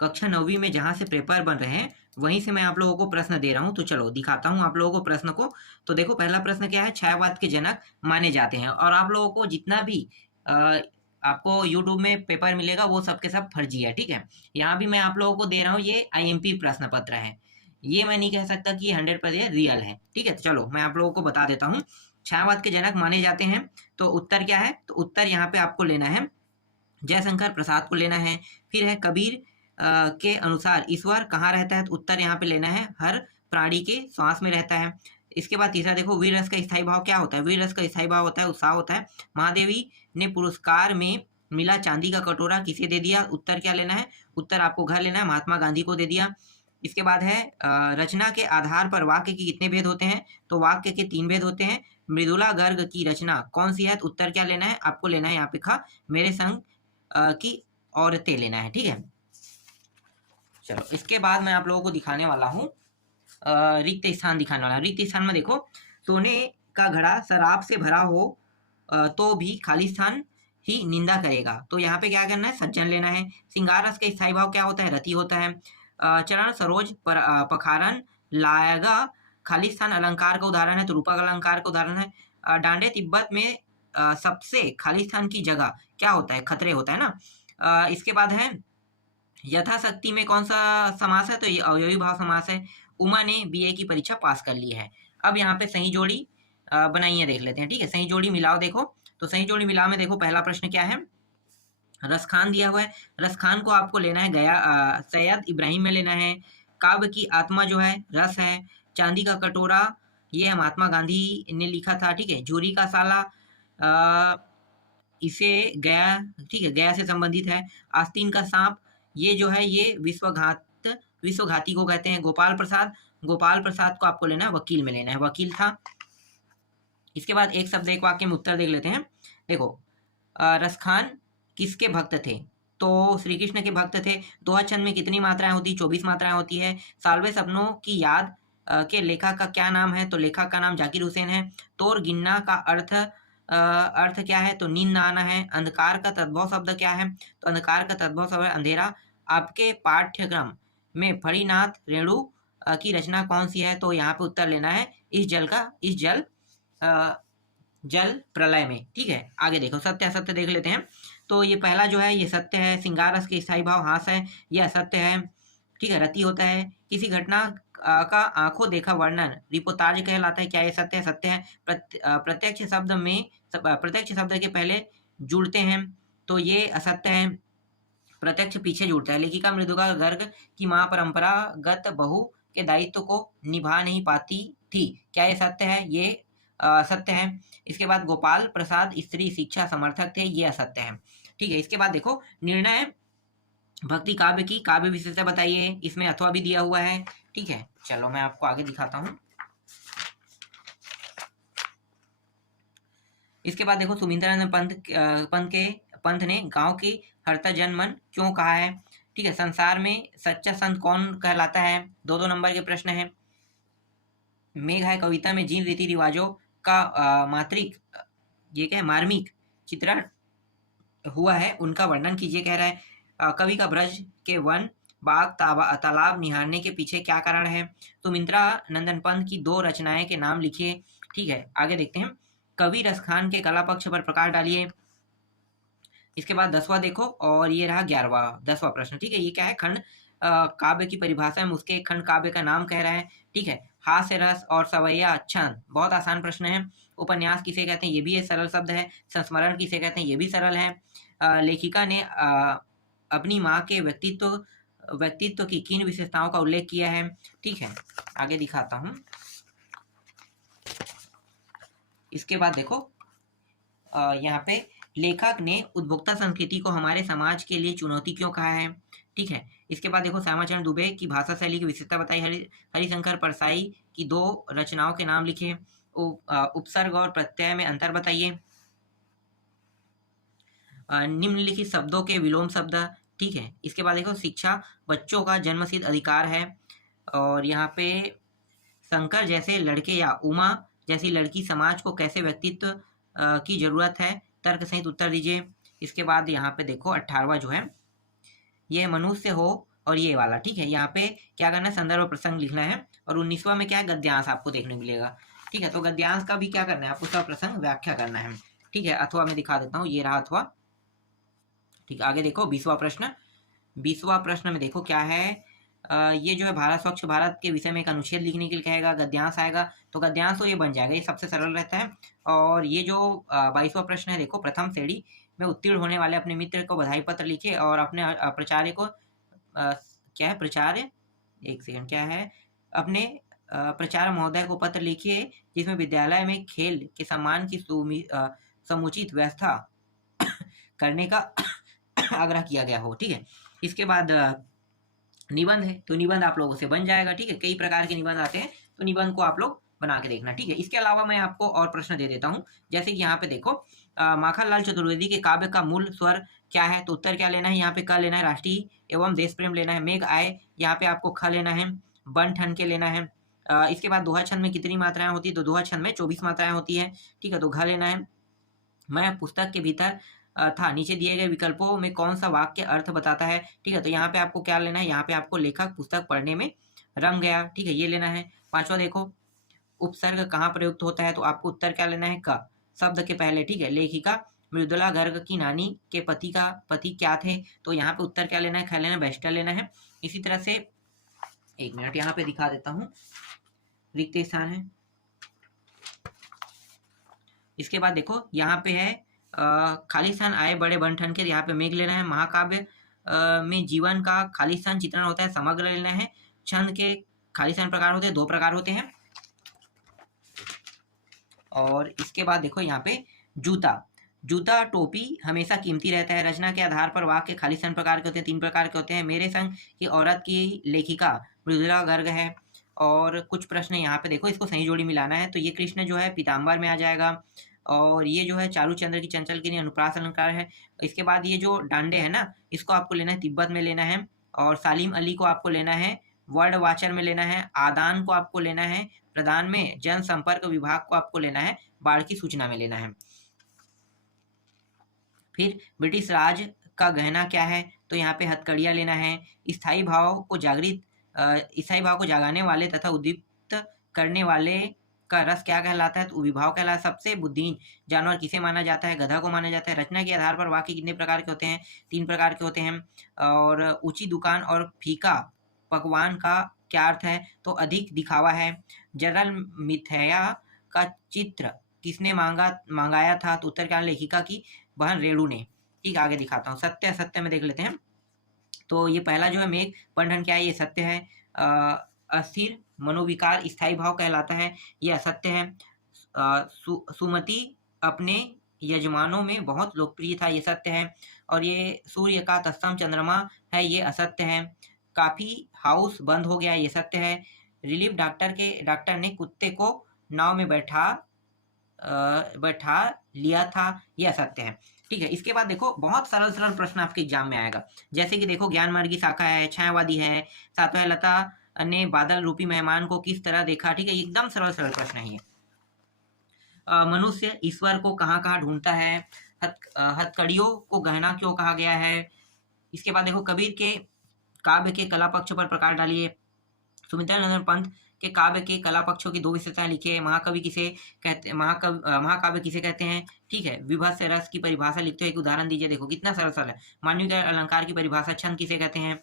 कक्षा 9वीं में जहाँ से पेपर बन रहे हैं वहीं से मैं आप लोगों को प्रश्न दे रहा हूँ। तो चलो दिखाता हूँ आप लोगों को प्रश्न को। तो देखो पहला प्रश्न क्या है, छायावाद के जनक माने जाते हैं। और आप लोगों को जितना भी आपको यूट्यूब में पेपर मिलेगा वो सब के सब फर्जी है, ठीक है। यहाँ भी मैं आप लोगों को दे रहा हूँ, ये IMP प्रश्न पत्र है, ये मैं नहीं कह सकता कि ये 100% रियल है, ठीक है। तो चलो मैं आप लोगों को बता देता हूँ। छायावाद के जनक माने जाते हैं, तो उत्तर क्या है, तो उत्तर यहाँ पे आपको लेना है जयशंकर प्रसाद को लेना है। फिर है कबीर के अनुसार ईश्वर कहाँ रहता है, तो उत्तर यहाँ पे लेना है हर प्राणी के श्वास में रहता है। इसके बाद तीसरा देखो, वीर रस का स्थायी भाव क्या होता है, वीर रस का स्थायी भाव होता है उत्साह होता है। महादेवी ने पुरस्कार में मिला चांदी का कटोरा किसे दे दिया, उत्तर क्या लेना है, उत्तर आपको घर लेना है, महात्मा गांधी को दे दिया। इसके बाद है रचना के आधार पर वाक्य के कितने भेद होते हैं, तो वाक्य के 3 भेद होते हैं। मृदुला गर्ग की रचना कौन सी है, तो उत्तर क्या लेना है, आपको लेना है यहाँ पे खा मेरे संग की औरतें लेना है, ठीक है। चलो इसके बाद मैं आप लोगों को दिखाने वाला हूँ रिक्त स्थान दिखाने वाला हूँ। रिक्त स्थान में देखो, सोने का घड़ा शराब से भरा हो तो भी खाली स्थान ही निंदा करेगा, तो यहाँ पे क्या करना है, सज्जन लेना है। श्रृंगार रस का स्थायी भाव क्या होता है, रति होता है। चरण सरोज पर पखारन लाएगा, खाली स्थान अलंकार का उदाहरण है, तो रूपक अलंकार का उदाहरण है। डांडे तिब्बत में सबसे खाली स्थान की जगह क्या होता है, खतरे होता है ना। इसके बाद है यथाशक्ति में कौन सा समास है, तो ये अवयवी भाव समास है। उमा ने BA की परीक्षा पास कर ली है। अब यहाँ पे सही जोड़ी बनाइए देख लेते हैं, ठीक है। सही जोड़ी मिलाओ देखो, तो सही जोड़ी मिलाओ में देखो पहला प्रश्न क्या है, रसखान दिया हुआ है, रसखान को आपको लेना है गया सैयद इब्राहिम में लेना है। काव्य की आत्मा जो है रस है। चांदी का कटोरा ये है महात्मा गांधी ने लिखा था, ठीक है। झूरी का साला इसे गया, ठीक है, गया से संबंधित है। आस्तीन का सांप ये जो है ये विश्वघाती को कहते हैं। गोपाल प्रसाद को आपको लेना है वकील में लेना है, वकील था। इसके बाद एक शब्द एक वाक्य में उत्तर देख लेते हैं। देखो रसखान किसके भक्त थे, तो श्री कृष्ण के भक्त थे। दोहा छंद में कितनी मात्राएं होती, 24 मात्राएं होती है। साल्वे सपनों की याद के लेखक का क्या नाम है, तो लेखक का नाम जाकिर हुसैन है। तोर गिनना का अर्थ क्या है, तो नींद आना है। अंधकार का तद्भव शब्द क्या है, तो अंधकार का तद्भव शब्द है अंधेरा। आपके पाठ्यक्रम में फणिनाथ रेणु की रचना कौन सी है, तो यहाँ पे उत्तर लेना है इस जल प्रलय में, ठीक है। आगे देखो सत्य असत्य देख लेते हैं। तो ये पहला जो है ये सत्य है, श्रृंगार रस के स्थायी भाव हास है, ये असत्य है, ठीक है। रति होता है। किसी घटना का आंखों देखा वर्णन रिपोर्टाज कहलाता है, क्या ये सत्य है, सत्य है। प्रत्यक्ष शब्द के पहले जुड़ते हैं, तो ये असत्य है। प्रत्यक्ष पीछे जुड़ता है। लेखिका मृदुला गर्ग की मां परंपरागत बहू के दायित्व को निभा नहीं पाती थी, क्या ये सत्य है, ये सत्य है। इसके बाद गोपाल प्रसाद स्त्री शिक्षा समर्थक थे, ये असत्य है, ठीक है। इसके बाद देखो निर्णय भक्ति काव्य की काव्य विशेषता बताइए, इसमें अथवा भी दिया हुआ है, ठीक है। चलो मैं आपको आगे दिखाता हूँ। इसके बाद देखो सुमिंद्रानंद पंत ने गांव की हरता जन मन क्यों कहा है, ठीक है। संसार में सच्चा संत कौन कहलाता है, 2-2 नंबर के प्रश्न है। मेघ है कविता में जिन रीति रिवाजों का मात्रिक ये क्या है मार्मिक चित्रण हुआ है उनका वर्णन कीजिए, कह रहा है। कवि का ब्रज के वन बाग तालाब निहारने के पीछे क्या कारण है, तो मिंत्रा नंदन पंत की 2 रचनाएं के नाम लिखिए, ठीक है। आगे देखते हैं। कवि रसखान के कला पक्ष पर प्रकाश डालिए। इसके बाद 10वां देखो, और ये रहा 10वां प्रश्न, ठीक है। ये क्या है, खंड काव्य की परिभाषा में उसके खंड काव्य का नाम कह रहा है, ठीक है। हास्य रस और सवैया छंद, बहुत आसान प्रश्न है। उपन्यास किसे कहते हैं, ये भी एक सरल शब्द है। संस्मरण किसे कहते हैं, ये भी सरल है। लेखिका ने अपनी माँ के व्यक्तित्व की किन विशेषताओं का उल्लेख किया है, ठीक है। आगे दिखाता हूँ। इसके बाद देखो यहाँ पे लेखक ने उपभोक्ता संस्कृति को हमारे समाज के लिए चुनौती क्यों कहा है, ठीक है। इसके बाद देखो श्यामाचरण दुबे की भाषा शैली की विशेषता बताई। हरिशंकर परसाई की 2 रचनाओं के नाम लिखे। उपसर्ग और प्रत्यय में अंतर बताइए। निम्नलिखित शब्दों के विलोम शब्द, ठीक है। इसके बाद देखो शिक्षा बच्चों का जन्मसिद्ध अधिकार है, और यहाँ पे शंकर जैसे लड़के या उमा जैसी लड़की समाज को कैसे व्यक्तित्व की जरूरत है, तर्क सहित उत्तर दीजिए। इसके बाद यहाँ पे देखो 18वां जो है, यह मनुष्य हो और ये वाला, ठीक है। यहाँ पे क्या करना है, संदर्भ प्रसंग लिखना है। और 19वां में क्या है, गद्यांश आपको देखने को मिलेगा, ठीक है। तो गद्यांश का भी क्या करना है आपको, सब प्रसंग व्याख्या करना है, ठीक है। अथवा मैं दिखा देता हूँ, ये रहा अथवा, ठीक है। आगे देखो 20वां प्रश्न। 20वां प्रश्न में देखो क्या है, ये जो है भारत स्वच्छ भारत के विषय में एक अनुच्छेद लिखने के लिए कहेगा, गद्यांश आएगा, तो गद्यांश तो ये बन जाएगा, ये सबसे सरल रहता है। और ये जो 22वां प्रश्न है, देखो प्रथम श्रेणी में उत्तीर्ण होने वाले अपने मित्र को बधाई पत्र लिखे और अपने प्राचार्य को क्या है, प्राचार्य, एक सेकंड, क्या है, अपने प्राचार्य महोदय को पत्र लिखिए जिसमें विद्यालय में खेल के सम्मान की समुचित व्यवस्था करने का आग्रह किया गया हो, ठीक है। इसके बाद निबंध है, तो निबंध आप लोगों से बन जाएगा, ठीक है। कई प्रकार के निबंध आते हैं, तो निबंध को आप लोग बना के देखना, ठीक है। इसके अलावा मैं आपको और प्रश्न दे देता हूँ, जैसे कि यहाँ पे देखो माखनलाल चतुर्वेदी के काव्य का मूल स्वर क्या है, तो उत्तर क्या लेना है, यहाँ पे क लेना है, राष्ट्रीय एवं देश प्रेम लेना है। मेघ आए, यहाँ पे आपको ख लेना है। बन ठन के लेना है। इसके बाद दोहा छंद में कितनी मात्राएं होती है, तो दोहा छंद में 24 मात्राएं होती है, ठीक है। तो घ लेना है। मैं पुस्तक के भीतर था, नीचे दिए गए विकल्पों में कौन सा वाक्य अर्थ बताता है, ठीक है। तो यहाँ पे आपको क्या लेना है, यहाँ पे आपको लेखक पुस्तक पढ़ने में रम गया, ठीक है, ये लेना है। 5वां देखो, उपसर्ग कहाँ प्रयुक्त होता है, तो आपको उत्तर क्या लेना है, क शब्द के पहले, ठीक है। लेखिका मृदुला गर्ग की नानी के पति क्या थे, तो यहाँ पे उत्तर क्या लेना है, ख लेना, बेस्टर लेना है। इसी तरह से 1 मिनट यहाँ पे दिखा देता हूँ, रिक्त स्थान है। इसके बाद देखो यहाँ पे है खालिस्तान आए बड़े बनठन के, यहाँ पे मेघ लेना है। महाकाव्य में जीवन का खालिस्तान चित्रण होता है, समग्र लेना है। छंद के खालिस्तान प्रकार होते हैं, 2 प्रकार होते हैं। और इसके बाद देखो यहाँ पे जूता टोपी हमेशा कीमती रहता है। रचना के आधार पर वाक्य खालिस्तान प्रकार के होते हैं, 3 प्रकार के होते हैं। मेरे संग की औरत की लेखिका मृदुला गर्ग है। और कुछ प्रश्न यहाँ पे देखो, इसको सही जोड़ी मिलाना है, तो ये कृष्ण जो है पीताम्बर में आ जाएगा। और ये जो है चारुचंद्र की चंचल के लिए अनुप्रास अलंकार है। इसके बाद ये जो डांडे है ना, इसको आपको लेना है तिब्बत में लेना है। और सालिम अली को आपको लेना है वर्ड वाचर में लेना है। आदान को आपको लेना है प्रदान में। जनसंपर्क विभाग को आपको लेना है बाढ़ की सूचना में लेना है। फिर ब्रिटिश राज का गहना क्या है, तो यहाँ पे हथकड़िया लेना है। स्थायी भाव को जगाने वाले तथा उद्दीप्त करने वाले का रस क्या कहलाता है, तो विभाव कहलाता है। सबसे बुद्धिमान जानवर किसे माना जाता है, गधा को माना जाता है। रचना के आधार पर वाक्य कितने प्रकार के होते हैं, 3 प्रकार के होते हैं। और ऊंची दुकान और फीका पकवान का क्या अर्थ है, तो अधिक दिखावा है। जनरल मिथैया का चित्र किसने मंगाया था, तो उत्तर क्या, लेखिका की बहन रेणु ने, ठीक। आगे दिखाता हूँ, सत्य असत्य में देख लेते हैं। तो ये पहला जो है मेघ बंधन क्या है, ये सत्य है। अस्थिर मनोविकार स्थायी भाव कहलाता है, ये असत्य है। सुमति अपने यजमानों में बहुत लोकप्रिय था, ये सत्य है। और ये सूर्य का तत्सम चंद्रमा है, ये असत्य है। काफी हाउस बंद हो गया, ये सत्य है। रिलीफ डॉक्टर ने कुत्ते को नाव में बैठा लिया था, ये असत्य है, ठीक है। इसके बाद देखो बहुत सरल प्रश्न आपके एग्जाम में आएगा, जैसे कि देखो ज्ञान मार्गी शाखा है, छायावादी है। 7वां है लता ने बादल रूपी मेहमान को किस तरह देखा, ठीक है, एकदम सरल प्रश्न है ये। मनुष्य ईश्वर को कहाँ कहाँ ढूंढता है। हथकड़ियों को गहना क्यों कहा गया है। इसके बाद देखो कबीर के काव्य के कला पक्ष पर प्रकाश डालिए। सुमित्रा नंदन पंत के काव्य के कला पक्षों की 2 विशेषताएं लिखिए। महाकाव्य किसे कहते हैं, ठीक है। विभत्स रस की परिभाषा लिखते हो, एक उदाहरण दीजिए। देखो कितना सरल है। मानवीय अलंकार की परिभाषा। छंद किसे कहते हैं।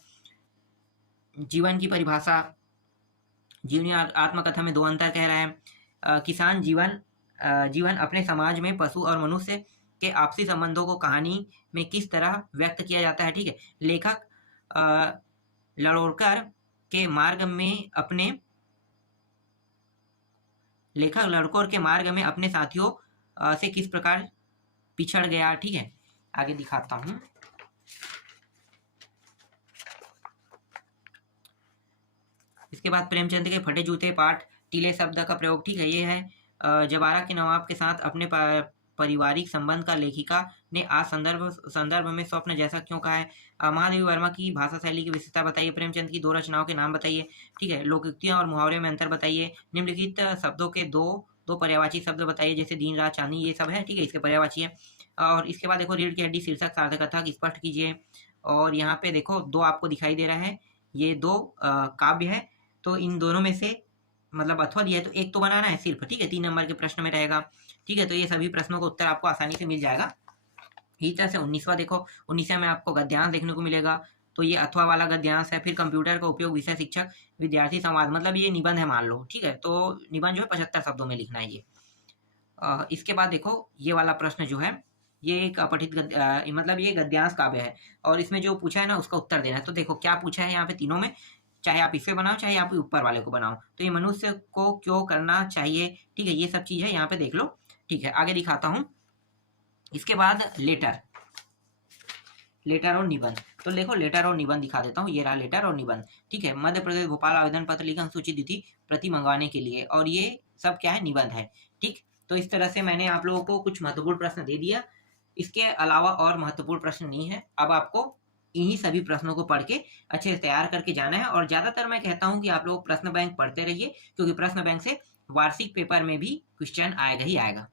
जीवन की परिभाषा। जीवनी आत्मकथा में 2 अंतर कह रहा है। किसान जीवन अपने समाज में पशु और मनुष्य के आपसी संबंधों को कहानी में किस तरह व्यक्त किया जाता है, ठीक है। लेखक लड़कोर के मार्ग में अपने साथियों से किस प्रकार पिछड़ गया, ठीक है। आगे दिखाता हूं। इसके बाद प्रेमचंद के फटे जूते पाठ टीले शब्द का प्रयोग, ठीक है, ये है। जबारा के नवाब के साथ अपने पारिवारिक संबंध का लेखिका ने आज संदर्भ में स्वप्न जैसा क्यों कहा है। महादेवी वर्मा की भाषा शैली की विशेषता बताइए। प्रेमचंद की 2 रचनाओं के नाम बताइए, ठीक है। लोकोक्तियां और मुहावरे में अंतर बताइए। निम्नलिखित शब्दों के दो पर्यायवाची शब्द बताइए, जैसे दिन रात चांदनी, ये सब है, ठीक है, इसके पर्यायवाची है। और इसके बाद देखो रीढ़ की हड्डी शीर्षक सार्थकता की स्पष्ट कीजिए। और यहाँ पे देखो 2 आपको दिखाई दे रहा है, ये दो काव्य है, तो इन दोनों में से मतलब अथवा दिया है तो एक तो बनाना है सिर्फ, ठीक है, 3 नंबर के प्रश्न में रहेगा। ठीक है, तो ये सभी प्रश्नों का उत्तर आपको आसानी से मिल जाएगा। इसी तरह से 19वां देखो, 19वें में आपको गद्यांश देखने को मिलेगा, तो ये अथवा वाला गद्यांश है। फिर कंप्यूटर का उपयोग विषय शिक्षक विद्यार्थी संवाद, मतलब ये निबंध है मान लो, ठीक है, तो निबंध जो है 75 शब्दों में लिखना है ये। इसके बाद देखो ये वाला प्रश्न जो है, ये एक अपठित मतलब ये गद्यांश काव्य है, और इसमें जो पूछा है ना उसका उत्तर देना है। तो देखो क्या पूछा है यहाँ पे तीनों में, चाहे आप इसे बनाओ चाहे आप ऊपर वाले को बनाओ, तो ये मनुष्य को क्यों करना चाहिए, ठीक है, ये सब चीज है यहाँ पे देख लो। ठीक है, आगे दिखाता हूँ। इसके बाद लेटर और निबंध, तो देखो लेटर और निबंध दिखा देता हूँ, ये रहा लेटर और निबंध। ठीक है, मध्य प्रदेश भोपाल आवेदन पत्र लिखा अनुसूचित तिथि प्रति मंगवाने के लिए, और ये सब क्या है, निबंध है। ठीक, तो इस तरह से मैंने आप लोगों को कुछ महत्वपूर्ण प्रश्न दे दिया। इसके अलावा और महत्वपूर्ण प्रश्न नहीं है। अब आपको इन्हीं सभी प्रश्नों को पढ़ के अच्छे से तैयार करके जाना है, और ज्यादातर मैं कहता हूँ कि आप लोग प्रश्न बैंक पढ़ते रहिए, क्योंकि प्रश्न बैंक से वार्षिक पेपर में भी क्वेश्चन आएगा ही आएगा।